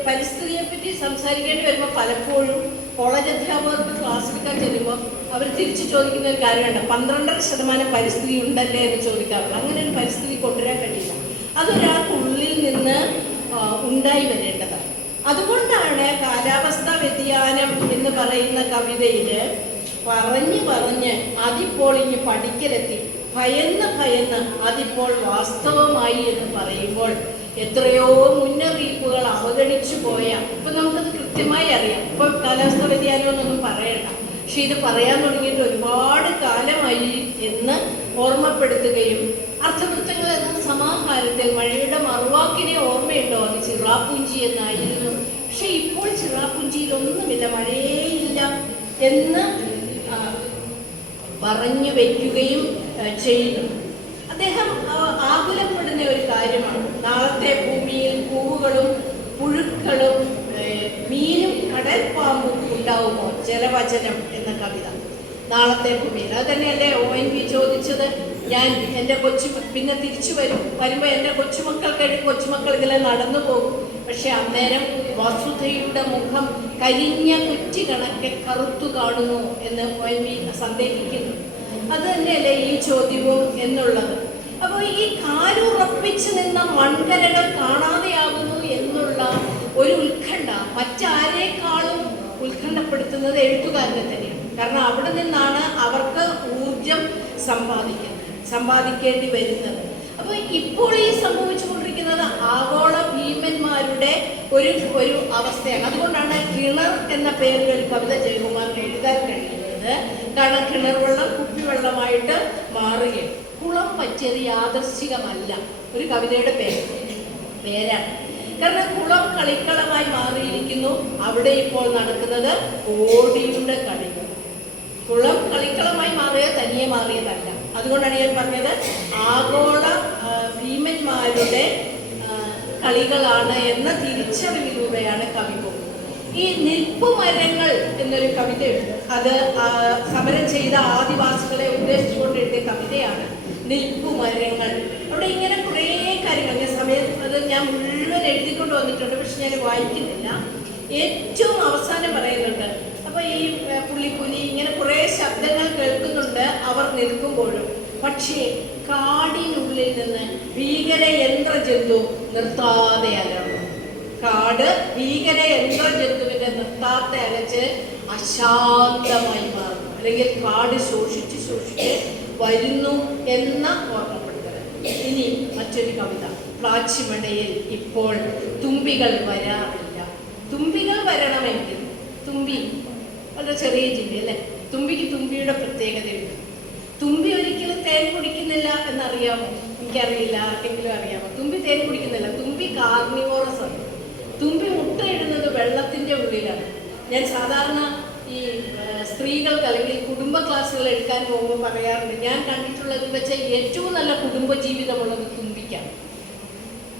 പരിസ്ഥിതിയെ പറ്റി സംസാരിക്കേണ്ടി വരുമ്പോൾ പലപ്പോഴും കോളേജ് അധ്യാപകർക്ക് ക്ലാസ് എടുക്കാൻ ചെല്ലുമ്പോൾ അവർ തിരിച്ചു ചോദിക്കുന്ന ഒരു കാര്യമുണ്ട്, 12% പരിസ്ഥിതി ഉണ്ടല്ലേ എന്ന് ചോദിക്കാറുണ്ട്. അങ്ങനെ ഒരു പരിസ്ഥിതി കൊണ്ടുവരാൻ കഴിയില്ല. അതൊരാൾക്കുള്ളിൽ നിന്ന് ഉണ്ടായി വരേണ്ടതാണ്. അതുകൊണ്ടാണ് കാലാവസ്ഥാ വ്യതിയാനം എന്ന് പറയുന്ന കവിതയിൽ പറഞ്ഞ് അതിപ്പോൾ ഇനി പഠിക്കലെത്തി, ഭയന്ന് അതിപ്പോൾ വാസ്തവമായി എന്ന് പറയുമ്പോൾ എത്രയോ മുന്നറിയിപ്പുകൾ അവഗണിച്ചു പോയ, ഇപ്പൊ നമുക്കത് കൃത്യമായി അറിയാം. ഇപ്പൊ കാലാവസ്ഥാ വ്യതിയാനം എന്നൊന്നും പറയണ്ട, പക്ഷെ ഇത് പറയാൻ തുടങ്ങിയിട്ട് ഒരുപാട് കാലമായി എന്ന് ഓർമ്മപ്പെടുത്തുകയും, അർത്ഥവൃത്തങ്ങൾ എന്ന സമാഹാരത്തിൽ മഴയുടെ മറുവാക്കിനെ ഓർമ്മയുണ്ടോ, അത് ചിറാപ്പുഞ്ചി എന്നായിരുന്നു. പക്ഷെ ഇപ്പോൾ ചിറാപ്പുഞ്ചിയിലൊന്നുമില്ല, മഴയേയില്ല എന്ന് പറഞ്ഞു വയ്ക്കുകയും ചെയ്യുന്നു. അദ്ദേഹം ആകുലപ്പെടുന്ന ഒരു കാര്യമാണ്, നാളത്തെ ഭൂമിയിൽ പൂവുകളും പുഴുക്കളും മീനും കടൽപ്പാമ്പും ഉണ്ടാവുമോ, ജലവചനം എന്ന കവിത. നാളത്തെ ഭൂമിയിൽ അത് തന്നെയല്ലേ ONV ചോദിച്ചത്. ഞാൻ എൻ്റെ പിന്നെ തിരിച്ചു വരുമ്പോൾ എൻ്റെ കൊച്ചുമക്കൾ ഇതിലെ നടന്നു പോകും, പക്ഷെ അന്നേരം വസുധയുടെ മുഖം കരിഞ്ഞ കുറ്റി കണക്കെ കറുത്തു കാണുന്നു എന്ന് ONV സന്ദേഹിക്കുന്നു. അത് തന്നെയല്ലേ ഈ ചോദ്യവും എന്നുള്ളത്. അപ്പോൾ ഈ കാലുറപ്പിച്ച് നിന്ന മൺകരകൾ കാണാതെയാകുന്നു എന്നുള്ള ഒരു ഉത്കണ്ഠ മറ്റാരേക്കാളും ഉത്കണ്ഠപ്പെടുത്തുന്നത് എഴുത്തുകാരനെ തന്നെയാണ്. കാരണം അവിടെ നിന്നാണ് അവർക്ക് ഊർജം സമ്പാദിക്കേണ്ടി വരുന്നത്. അപ്പോൾ ഇപ്പോൾ ഈ സംഭവിച്ചുകൊണ്ടിരിക്കുന്നത് ആഗോള ഭീമന്മാരുടെ ഒരു അവസ്ഥയാണ്. അതുകൊണ്ടാണ് കിണർ എന്ന പേരിൽ ഒരു കവിത ജയകുമാറിന് എഴുതാൻ കഴിയുന്നത്. കാരണം കിണർ വെള്ളം കുപ്പിവെള്ളമായിട്ട് മാറുകയാണ്. കുളം പറ്റിയത് യാദൃശ്ചികമല്ല, ഒരു കവിതയുടെ പേരാണ്. കാരണം കുളം കളിക്കളമായി മാറിയിരിക്കുന്നു. അവിടെ ഇപ്പോൾ നടക്കുന്നത് കോടിയുടെ കളികൾ. കുളം കളിക്കളമായി മാറിയത് തനിയെ മാറിയതല്ല. അതുകൊണ്ടാണ് ഞാൻ പറഞ്ഞത് ആഗോള ഭീമന്മാരുടെ കളികളാണ് എന്ന തിരിച്ചറിവിലൂടെയാണ് കവി പോകുന്നത്. ഈ നിൽപ്പുമരങ്ങൾ എന്നൊരു കവിതയുണ്ട്. അത് സമരം ചെയ്ത ആദിവാസികളെ ഉദ്ദേശിച്ചുകൊണ്ട് എഴുതിയ കവിതയാണ് നിൽപ്പുമരങ്ങൾ. അവിടെ ഇങ്ങനെ കുറേ കാര്യങ്ങൾ അത് ഞാൻ മുഴുവൻ എഴുതിക്കൊണ്ട് വന്നിട്ടുണ്ട്, പക്ഷെ ഞാൻ വായിക്കുന്നില്ല. ഏറ്റവും അവസാനം പറയുന്നുണ്ട്. അപ്പോൾ ഈ പുള്ളിപ്പുലി ഇങ്ങനെ കുറേ ശബ്ദങ്ങൾ കേൾക്കുന്നുണ്ട് അവർ നിൽക്കുമ്പോഴും. പക്ഷേ കാടിനുള്ളിൽ നിന്ന് ഭീകര യന്ത്രജന്തു നിർത്താതെ അലറുന്നു. കാട് ഭീകര യന്ത്രജന്തുവിന്റെ നിർത്താതെ അലച്ച് അശാന്തമായി മാറുന്നു, അല്ലെങ്കിൽ കാട് ശോഷിച്ച് വരുന്നു എന്ന ഓർമ്മപ്പെടുത്തൽ. ഇനി മറ്റൊരു കവിത, പ്ലാച്ചിമടയിൽ ഇപ്പോൾ തുമ്പികൾ വരാറില്ല. തുമ്പികൾ വരണമെങ്കിൽ തുമ്പി വളരെ ചെറിയ ജീവി അല്ലേ, തുമ്പിക്ക് തുമ്പിയുടെ പ്രത്യേകതയുണ്ട്. തുമ്പി ഒരിക്കലും തേൻ കുടിക്കുന്നില്ല എന്നറിയാമോ? എനിക്കറിയില്ല, ആർക്കെങ്കിലും അറിയാമോ? തുമ്പി തേൻ കുടിക്കുന്നില്ല. തുമ്പി കാർണിവോറസ് ആണ്. തുമ്പി മുട്ടയിടുന്നത് വെള്ളത്തിൻ്റെ ഉള്ളിലാണ്. ഞാൻ സാധാരണ ഈ സ്ത്രീകൾക്ക് അല്ലെങ്കിൽ കുടുംബ ക്ലാസ്സുകൾ എടുക്കാൻ പോകുമ്പോൾ പറയാറുണ്ട്, ഞാൻ കണ്ടിട്ടുള്ളത് വെച്ചാൽ ഏറ്റവും നല്ല കുടുംബ ജീവിതമുള്ളത് തുമ്പിക്കാണ്.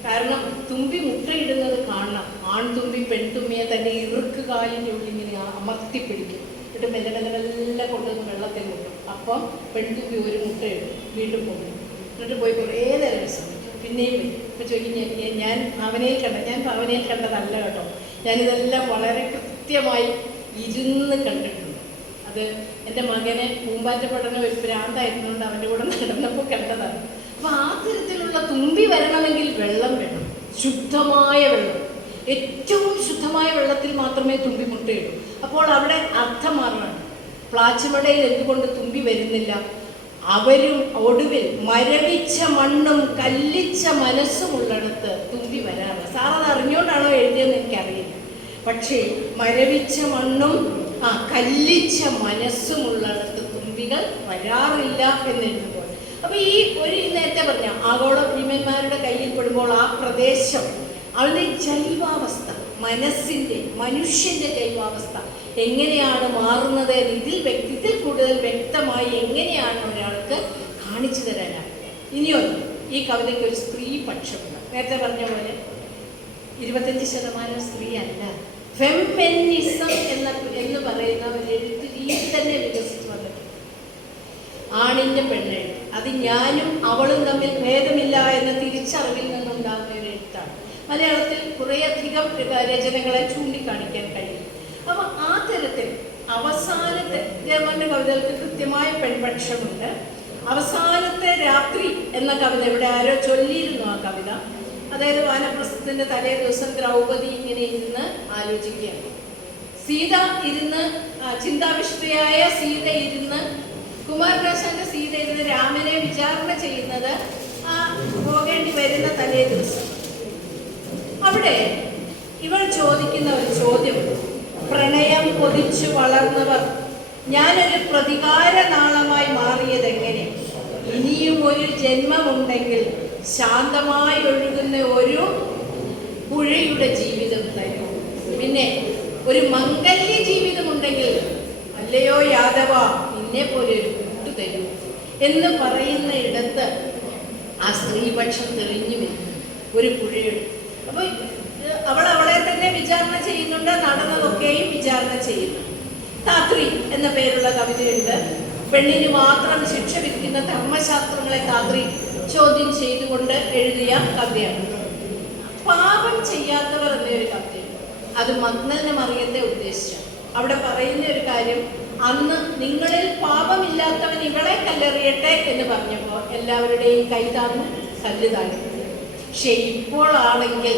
കാരണം തുമ്പി മുട്ടയിടുന്നത് കാണണം. ആൺതുമ്പി പെൺതുമ്പിയെ തന്നെ ഇറുക്ക് കാലിൻ്റെ ഉള്ളിൽ ഇങ്ങനെ അമർത്തിപ്പിടിക്കും. എന്നിട്ട് മെല്ലെ മെല്ലെ മെല്ലെ കൊണ്ടുവന്ന് വെള്ളത്തിൽ കൊണ്ടും. അപ്പം പെൺതുമ്പി ഒരു മുട്ടയിടും, വീണ്ടും പോകും. എന്നിട്ട് പോയി കുറേ നേരം ശ്രമിക്കും, പിന്നെയും വരും. ഇപ്പം ചോദിക്കും, ഞാൻ ഭാവനയിൽ കണ്ടതല്ല കേട്ടോ, ഞാനിതെല്ലാം വളരെ കൃത്യമായി ഇരുന്ന് കണ്ടിട്ടുണ്ട്. അത് എൻ്റെ മകനെ പൂമ്പാറ്റ പഠനം ഒരു ഭ്രാന്തായിരുന്നുകൊണ്ട് അവൻ്റെ കൂടെ നടന്നപ്പോൾ കണ്ടതാണ്. അപ്പോൾ ആ തരത്തിലുള്ള തുമ്പി വരണമെങ്കിൽ വെള്ളം വേണം, ശുദ്ധമായ വെള്ളം. ഏറ്റവും ശുദ്ധമായ വെള്ളത്തിൽ മാത്രമേ തുമ്പി മുട്ടയിടൂ. അപ്പോൾ അവിടെ അർത്ഥം മാറുകയാണ്. പ്ലാച്ചിമടയിൽ എന്തുകൊണ്ട് തുമ്പി വരുന്നില്ല? അവരും ഒടുവിൽ മരവിച്ച മണ്ണും കല്ലിച്ച മനസ്സുമുള്ളിടത്ത് തുമ്പി വരാറില്ല. സാറത് അറിഞ്ഞുകൊണ്ടാണോ എഴുതിയെന്ന് എനിക്കറിയില്ല. പക്ഷേ മരവിച്ച മണ്ണും കല്ലിച്ച മനസ്സുമുള്ളിടത്ത് തുമ്പികൾ വരാറില്ല എന്നെഴുതുമ്പോൾ, അപ്പോൾ ഈ ഒരു നേരത്തെ പറഞ്ഞ ആഗോള ഭീമന്മാരുടെ കയ്യിൽ പെടുമ്പോൾ ആ പ്രദേശം അവരുടെ ജൈവാവസ്ഥ, മനുഷ്യന്റെ ജൈവാവസ്ഥ എങ്ങനെയാണ് മാറുന്നത് ഇതിൽ കൂടുതൽ വ്യക്തമായി എങ്ങനെയാണ് ഒരാൾക്ക് കാണിച്ചു തരാനാണ്. ഇനിയൊന്ന്, ഈ കവിതയ്ക്ക് ഒരു സ്ത്രീ പക്ഷമുണ്ട്. നേരത്തെ പറഞ്ഞ പോലെ 25% സ്ത്രീ അല്ല. ഫെമിനിസം എന്ന് പറയുന്ന ഒരു എഴുത്ത് രീതി തന്നെ വികസിച്ച് വന്നിട്ടുണ്ട്. ആണിൻ്റെ പെണ്ണെഴുത്ത്, അത് ഞാനും അവളും തമ്മിൽ ഭേദമില്ല എന്ന തിരിച്ചറിവിൽ നിന്നുണ്ടാകുന്ന ഒരു എഴുത്താണ്. മലയാളത്തിൽ കുറേയധികം രചനകളെ ചൂണ്ടിക്കാണിക്കാൻ കഴിയും. അപ്പോൾ ആ തരത്തിൽ അവസാനത്തെ ജർമ്മൻ്റെ കവിതകൾക്ക് കൃത്യമായ പെൺപക്ഷമുണ്ട്. അവസാനത്തെ രാത്രി എന്ന കവിത ഇവിടെ ആരോ ചൊല്ലിയിരുന്നു. ആ കവിത അതായത് വാനപ്രസ്ഥത്തിൻ്റെ തലേ ദിവസം ദ്രൗപദി ഇങ്ങനെ ഇരുന്ന് ആലോചിക്കുകയാണ്. സീത ഇരുന്ന് ചിന്താവിഷ്ടയായ സീത ഇരുന്ന്, കുമാരനാശാന്റെ സീത ഇരുന്ന് രാമനെ വിചാരണ ചെയ്യുന്നത് പോകേണ്ടി വരുന്ന തലേ ദിവസം. അവിടെ ഇവൾ ചോദിക്കുന്ന ഒരു ചോദ്യം, പ്രണയം കൊതിച്ചു വളർന്നവർ ഞാനൊരു പ്രതികാര നാളമായി മാറിയതെങ്ങനെ? ഇനിയും ഒരു ജന്മമുണ്ടെങ്കിൽ ശാന്തമായി ഒഴുകുന്ന ഒരു പുഴയുടെ ജീവിതം തരൂ. പിന്നെ ഒരു മംഗല്യ ജീവിതമുണ്ടെങ്കിൽ അല്ലയോ യാദവ നിന്നെ പോലെ ഒരു കൂട്ടു തരൂ എന്ന് പറയുന്ന ഇടത്ത് ആ സ്ത്രീപക്ഷം തെളിഞ്ഞു വരുന്നു ഒരു പുഴയുടെ. അപ്പോൾ അവളെ തന്നെ വിചാരണ ചെയ്യുന്നുണ്ട്, നടന്നതൊക്കെയും വിചാരണ ചെയ്യുന്നു. താത്രി എന്ന പേരുള്ള കവിതയുണ്ട്. പെണ്ണിന് മാത്രം ശിക്ഷ വിധിക്കുന്ന ധർമ്മശാസ്ത്രങ്ങളെ താത്രി ചോദ്യം ചെയ്തുകൊണ്ട് എഴുതിയ കവിതയാണ്. പാപം ചെയ്യാത്തവർ എന്നൊരു കവിതയുണ്ട്. അത് മഗ്നന മറിയത്തെ ഉദ്ദേശിച്ചാണ്. അവിടെ പറയുന്ന ഒരു കാര്യം, അന്ന് നിങ്ങളിൽ പാപമില്ലാത്തവൻ ഇവളെ കല്ലെറിയട്ടെ എന്ന് പറഞ്ഞപ്പോൾ എല്ലാവരുടെയും കൈ താന്നു കല്ല് താഴ്ത്തി. പക്ഷെ ഇപ്പോഴാണെങ്കിൽ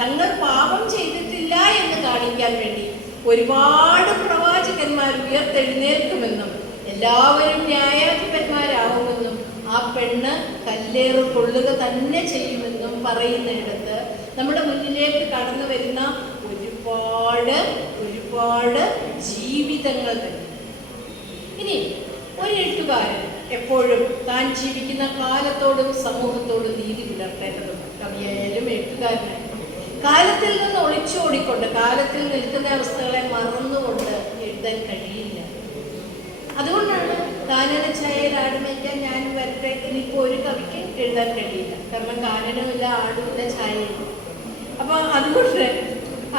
തങ്ങൾ പാപം ചെയ്തിട്ടില്ല എന്ന് കാണിക്കാൻ വേണ്ടി ഒരുപാട് പ്രവാചകന്മാർ ഉയർത്തെഴുന്നേൽക്കുമെന്നും എല്ലാവരും ന്യായാധിപന്മാരാകുമെന്നും ആ പെണ്ണ് കല്ലേറ് കൊള്ളുക തന്നെ ചെയ്യുമെന്നും പറയുന്നിടത്ത് നമ്മുടെ മുന്നിലേക്ക് കടന്നു വരുന്ന ഒരുപാട് ജീവിതങ്ങൾ തന്നെ. ഇനി ഒരു എഴുത്തുകാരൻ എപ്പോഴും താൻ ജീവിക്കുന്ന കാലത്തോടും സമൂഹത്തോടും നീതി പുലർത്തേണ്ടതുണ്ട്. കവിയായാലും എഴുത്തുകാരനായാലും കാലത്തിൽ നിന്ന് ഒളിച്ചോടിക്കൊണ്ട് കാലത്തിൽ നിൽക്കുന്ന അവസ്ഥകളെ മറന്നുകൊണ്ട് എഴുതാൻ കഴിയില്ല. അതുകൊണ്ടാണ് കാനനഛായയിൽ ആടുമേക്കാൻ ഞാൻ വരട്ടെ എന്നിപ്പോൾ ഒരു കവിക്ക് എഴുതാൻ കഴിയില്ല. കാരണം കാനനമില്ല, ആടുമില്ല, ഛായയില്ല. അപ്പോൾ അതുകൊണ്ട്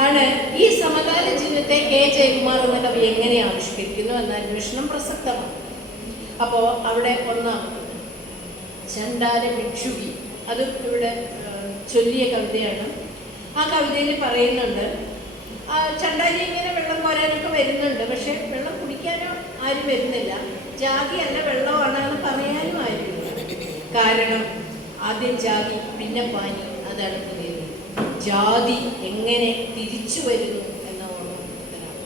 ആണ് ഈ സമകാല ജീവിതത്തെ കെ ജയകുമാർ എന്ന കവി എങ്ങനെ ആവിഷ്കരിക്കുന്നു എന്ന അന്വേഷണം പ്രസക്തമാണ്. അപ്പോൾ അവിടെ ഒന്നാമത് ചണ്ടാല ഭിക്ഷുകി, അത് ഇവിടെ ചൊല്ലിയ കവിതയാണ്. ആ കവിതയിൽ പറയുന്നുണ്ട്, ചണ്ടാലി ഇങ്ങനെ വെള്ളം കോരാനൊക്കെ വരുന്നുണ്ട്, പക്ഷെ വെള്ളം കുടിക്കാനോ ആരും വരുന്നില്ല. ജാതിയല്ല വെള്ളമാണെന്ന് പറയാനും ആരുമില്ല. കാരണം ആദ്യം ജാതി, പിന്നെ പാനി. അതാണ് പുതിയത്. ജാതി എങ്ങനെ തിരിച്ചു വരുന്നു എന്ന ഓർമ്മപ്പെടുത്തലാണ്.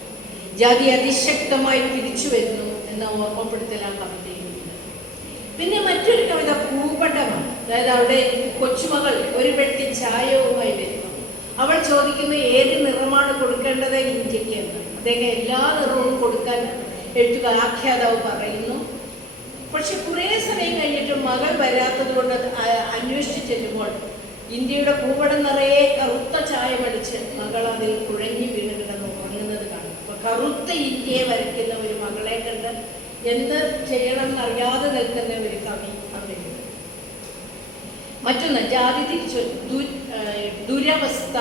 ജാതി അതിശക്തമായി തിരിച്ചു വരുന്നു എന്ന ഓർമ്മപ്പെടുത്തലാണ് കവിതയിലുണ്ട്. പിന്നെ മറ്റൊരു കവിത ഭൂപടമാണ്. അതായത് അവിടെ കൊച്ചുമകൾ ഒരു പെട്ടി ചായവുമായി വരുന്നു. അവൾ ചോദിക്കുന്നു ഏത് നിറമാണ് കൊടുക്കേണ്ടത് ഇന്ത്യക്ക് എന്ന്. അദ്ദേഹം എല്ലാ നിറവും കൊടുക്കാൻ ആഖ്യാതാവ് പറയുന്നു. പക്ഷെ കുറേ സമയം കഴിഞ്ഞിട്ട് മകൾ വരാത്തത് കൊണ്ട് അന്വേഷിച്ച് ചെല്ലുമ്പോൾ ഇന്ത്യയുടെ ഭൂപടം നിറയെ കറുത്ത ചായമടിച്ച് മകൾ അതിൽ കുഴഞ്ഞു വീണ് കിടന്ന് ഉറങ്ങുന്നത് കാണും. അപ്പൊ കറുത്ത ഇന്ത്യയെ വരയ്ക്കുന്ന ഒരു മകളെ കണ്ട് എന്ത് ചെയ്യണം എന്നറിയാതെ നിൽക്കുന്ന ഒരു കവി അവിടെ. മറ്റൊന്ന് ജാതി തിരിച്ചു ദുരവസ്ഥ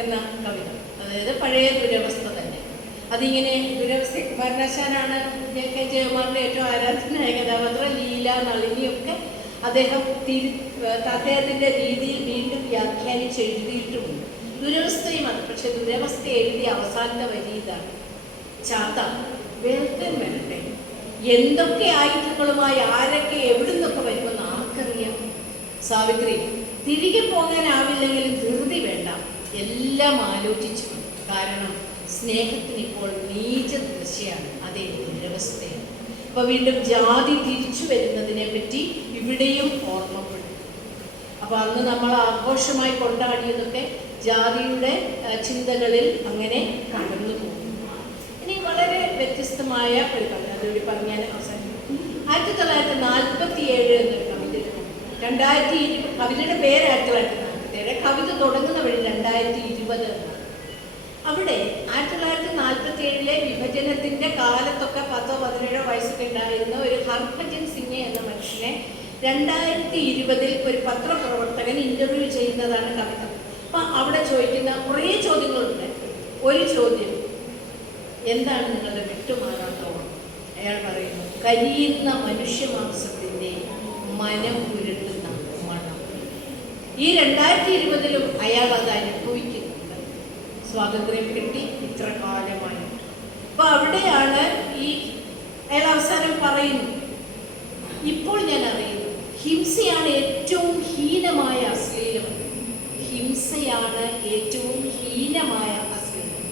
എന്ന കവിത. അതായത് പഴയ ദുരവസ്ഥ തന്നെ. അതിങ്ങനെ ദുരവസ്ഥ കുമാരനാശാനാണ് കെ ജയകുമാറിൻ്റെ ഏറ്റവും ആരാധനായ കഥാപാത്രം. ലീല, നളിനിയൊക്കെ അദ്ദേഹത്തിൻ്റെ രീതിയിൽ വീണ്ടും വ്യാഖ്യാനിച്ച് എഴുതിയിട്ടുമുണ്ട്. ദുരവസ്ഥയും അത്. പക്ഷെ ദുരവസ്ഥ എഴുതിയ അവസാനത്തെ വരി ഇതാണ്: ചാത്ത വേൽക്കൻ വരട്ടെ, എന്തൊക്കെ ആയുധങ്ങളുമായി ആരൊക്കെ എവിടുന്നൊക്കെ വരുമെന്ന് ആർക്കറിയാം. സാവിത്രി, തിരികെ പോകാനാവില്ലെങ്കിലും ധൃതി വേണ്ട, എല്ലാം ആലോചിച്ചു. കാരണം സ്നേഹത്തിന് ഇപ്പോൾ നീച ദൃശ്യമാണ്, അതേ ദുരവസ്ഥയാണ്. അപ്പൊ വീണ്ടും ജാതി തിരിച്ചു വരുന്നതിനെ പറ്റി ഇവിടെയും ഓർമ്മപ്പെടും. അപ്പൊ അന്ന് നമ്മൾ ആഘോഷമായി കൊണ്ടാടിയതൊക്കെ ജാതിയുടെ ചിന്തകളിൽ അങ്ങനെ കടന്നു പോകും. ഇനി വളരെ വ്യത്യസ്തമായ ഒരു കവിത അതുകൂടി പറഞ്ഞാൽ അവസാനിക്കും. 1947 എന്നൊരു കവിത. 2020 കവിതയുടെ പേര് 1947. കവിത തുടങ്ങുന്ന വഴി 2020 എന്നാണ്. അവിടെ 1947 വിഭജനത്തിന്റെ കാലത്തൊക്കെ 10-17 വയസ്സൊക്കെ ഉണ്ടായിരുന്ന ഒരു ഹർഭജൻ സിംഗ് എന്ന മനുഷ്യനെ 2020 ഒരു പത്രപ്രവർത്തകൻ ഇന്റർവ്യൂ ചെയ്യുന്നതാണ് കവിത. അപ്പൊ അവിടെ ചോദിക്കുന്ന കുറേ ചോദ്യങ്ങളുണ്ട്. ഒരു ചോദ്യം, എന്താണ് നിങ്ങളുടെ വിട്ടുമാറാത്തോളം? അയാൾ പറയുന്നു, കരിയുന്ന മനുഷ്യമാംസത്തിന്റെ മനം പുരട്ടുന്ന മണം. ഈ 2020 അയാൾ അത് അനുഭവിക്കുന്നുണ്ട്. സ്വാതന്ത്ര്യം കിട്ടി ഇത്ര കാലമായി. അപ്പൊ അവിടെയാണ് അയാൾ അവസാനം പറയുന്നു, ഇപ്പോൾ ഞാൻ അറിയുന്നു ഹിംസയാണ് ഏറ്റവും ഹീനമായ അശ്ലീലം. ഹിംസയാണ് ഏറ്റവും ഹീനമായ അശ്ലീലം.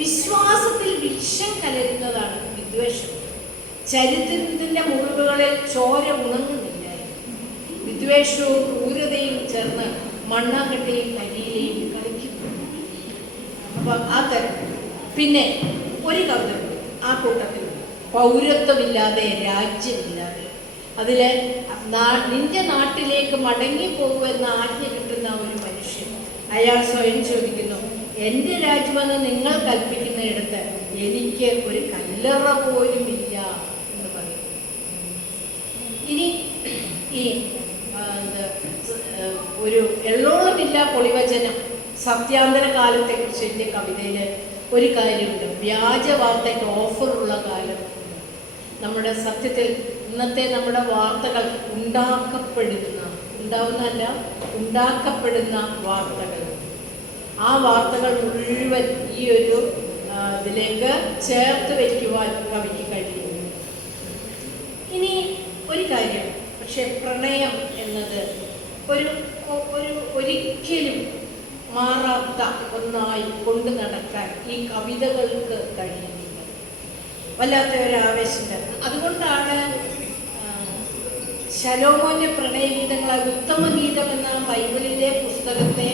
വിശ്വാസത്തിൽ വിഷം കലരുന്നതാണ് വിദ്വേഷം. ചരിത്രത്തിന്റെ മുറിവുകളിൽ ചോര ഉണങ്ങുന്നില്ല. വിദ്വേഷവും ക്രൂരതയും ചേർന്ന് മണ്ണാങ്കട്ടയും കരിയിലെയും കളിക്കുന്നു. അപ്പൊ ആ തരം. പിന്നെ ഒരു കവിത ആ കൂട്ടത്തിൽ, പൗരത്വമില്ലാതെ രാജ്യമില്ലാതെ. അതില് നിന്റെ നാട്ടിലേക്ക് മടങ്ങി പോകുമെന്ന ആജ്ഞ കിട്ടുന്ന ഒരു മനുഷ്യൻ. അയാൾ സ്വയം ചോദിക്കുന്നു, എൻ്റെ രാജ്യമെന്ന് നിങ്ങൾ കൽപ്പിക്കുന്നിടത്ത് എനിക്ക് ഒരു കല്ലറ പോലും ഇല്ല എന്ന് പറയും. ഇനി ഈ ഒരു എള്ളോളമില്ല പൊളിവചനം സത്യാന്തര കാലത്തെ കുറിച്ച് എൻ്റെ കവിതയിൽ ഒരു കാര്യമുണ്ട്. വ്യാജ വാർത്തയ്ക്ക് ഓഫറുള്ള കാലം. നമ്മുടെ സത്യത്തിൽ ഇന്നത്തെ നമ്മുടെ വാർത്തകൾ ഉണ്ടാക്കപ്പെടുന്ന വാർത്തകൾ. ആ വാർത്തകൾ മുഴുവൻ ഈ ഒരു ഇതിലേക്ക് ചേർത്ത് വയ്ക്കുവാൻ കവിക്ക് കഴിയും. ഇനി ഒരു കാര്യം, പക്ഷെ പ്രണയം എന്നത് ഒരിക്കലും മാറാത്ത ഒന്നായി കൊണ്ടു നടക്കാൻ ഈ കവിതകൾക്ക് കഴിയുന്നില്ല. വല്ലാത്ത ഒരു ആവേശം തന്നെ. അതുകൊണ്ടാണ് ശലോമോന്റെ പ്രണയഗീതങ്ങളെ ഉത്തമഗീതം എന്ന ബൈബിളിലെ പുസ്തകത്തെ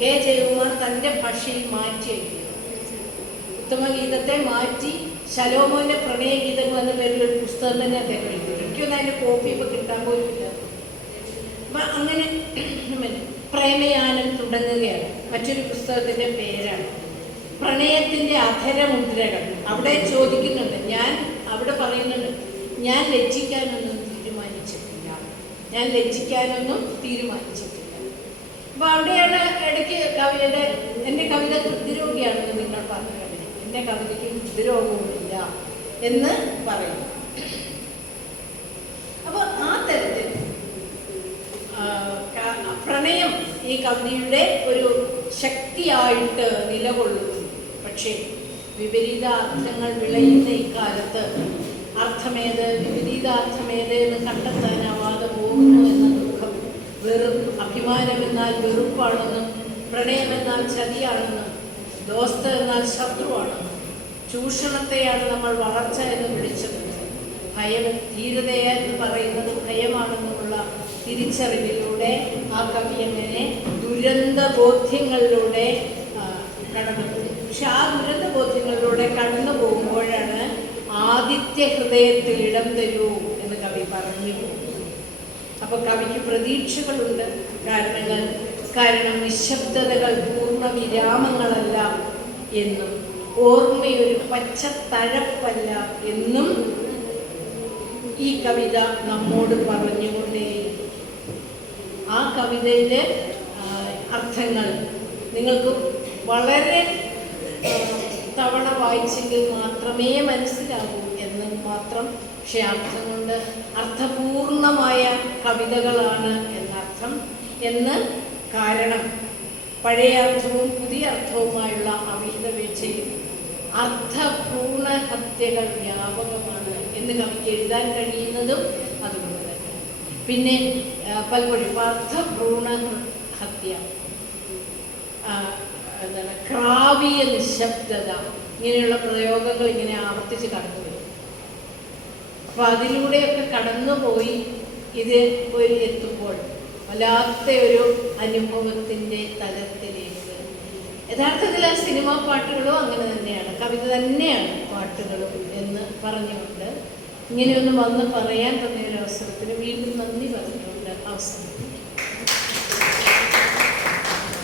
കെ ജയകുമാർ തൻ്റെ ഭാഷയിൽ മാറ്റി എഴുതി. ഉത്തമഗീതത്തെ മാറ്റി ശലോമോന്റെ പ്രണയഗീതങ്ങൾ എന്ന പേരിൽ ഒരു പുസ്തകം തന്നെ അദ്ദേഹം എഴുതി. എനിക്കൊന്നും അതിൻ്റെ കോപ്പി ഇപ്പോൾ കിട്ടാൻ പോലുമില്ല. അപ്പം അങ്ങനെ പ്രേമയാനം തുടങ്ങുകയാണ്. മറ്റൊരു പുസ്തകത്തിൻ്റെ പേരാണ് പ്രണയത്തിൻ്റെ അധരമുദ്രകൾ. അവിടെ ചോദിക്കുന്നുണ്ട്, അവിടെ പറയുന്നുണ്ട്, ഞാൻ ലജ്ജിക്കാനൊന്നും തീരുമാനിച്ചിട്ടില്ല. അപ്പോൾ അവിടെയാണ് ഇടയ്ക്ക് എൻ്റെ കവിത ഹൃദ്രോഗിയാണെന്ന് നിങ്ങൾ പറഞ്ഞു കഴിഞ്ഞു. എൻ്റെ കവിതയ്ക്ക് ഹൃദ്രോഗവുമില്ല എന്ന് പറയുന്നു. അപ്പോൾ ആ തരത്തിൽ പ്രണയം ഈ കവിതയുടെ ഒരു ശക്തിയായിട്ട് നിലകൊള്ളുന്നു. പക്ഷേ വിപരീത അർത്ഥങ്ങൾ വിളയുന്ന ഇക്കാലത്ത് അർത്ഥമേത്, വിപരീതാർത്ഥമേത് എന്ന് കണ്ടെത്താനാവാതെ പോകുന്നു എന്ന ദുഃഖം. അഭിമാനമെന്നാൽ വെറുപ്പാണെന്നും, പ്രണയമെന്നാൽ ചതിയാണെന്നും, ദോസ്ത് എന്നാൽ ശത്രുവാണെന്നും, ചൂഷണത്തെയാണ് നമ്മൾ വളർച്ച എന്ന് വിളിച്ചത്, ധീരതയെന്ന് പറയുന്നത് ഭയമാണെന്നുമുള്ള തിരിച്ചറിവിലൂടെ ആ കവി എങ്ങനെ ദുരന്ത ബോധ്യങ്ങളിലൂടെ കടന്നുപോയി. പക്ഷെ ആ ദുരന്ത ബോധ്യങ്ങളിലൂടെ കടന്നു പോകുമ്പോഴാണ് ആദിത്യ ഹൃദയത്തിൽ ഇടം തരൂ എന്ന് കവി പറഞ്ഞു പോകുന്നു. അപ്പോൾ കവിക്ക് പ്രതീക്ഷകളുണ്ട്. കാരണം നിശബ്ദതകൾ പൂർണ്ണ വിരാമങ്ങളല്ല എന്നും, ഓർമ്മയൊരു പച്ചത്തഴപ്പല്ല എന്നും ഈ കവിത നമ്മോട് പറഞ്ഞുകൊണ്ടേയിരിക്കും. ആ കവിതയിലെ അർത്ഥങ്ങൾ നിങ്ങൾക്ക് വളരെ തവണ വായിച്ചെങ്കിൽ മാത്രമേ മനസ്സിലാകൂ എന്ന് മാത്രം. പക്ഷെ അർത്ഥം കൊണ്ട് അർത്ഥപൂർണമായ കവിതകളാണ് എന്നർത്ഥം എന്ന്. കാരണം പഴയ അർത്ഥവും പുതിയ അർത്ഥവുമായുള്ള അവിഹിത വീഴ്ചയിൽ അർത്ഥഭ്രൂണഹത്യകൾ വ്യാപകമാണ് എന്ന് കവിക്ക് എഴുതാൻ കഴിയുന്നതും അതുകൊണ്ട് തന്നെ. പിന്നെ പലപ്പോഴും അർത്ഥഭ്രൂണ ഹത്യ, എന്താണ് ക്രാവിയ നിശബ്ദത, ഇങ്ങനെയുള്ള പ്രയോഗങ്ങൾ ഇങ്ങനെ ആവർത്തിച്ച് കടന്നു വരും. അപ്പോൾ അതിലൂടെയൊക്കെ കടന്നുപോയി ഇത് എത്തുമ്പോൾ വല്ലാത്ത ഒരു അനുഭവത്തിൻ്റെ തലത്തിലേക്ക്. യഥാർത്ഥത്തിൽ ആ സിനിമാ പാട്ടുകളും അങ്ങനെ തന്നെയാണ്, കവിത തന്നെയാണ് പാട്ടുകളും എന്ന് പറഞ്ഞുകൊണ്ട് ഇങ്ങനെയൊന്ന് വന്ന് പറയാൻ തന്ന ഒരു അവസരത്തിന് വീണ്ടും നന്ദി പറഞ്ഞുകൊണ്ട് അവസാനിക്കും.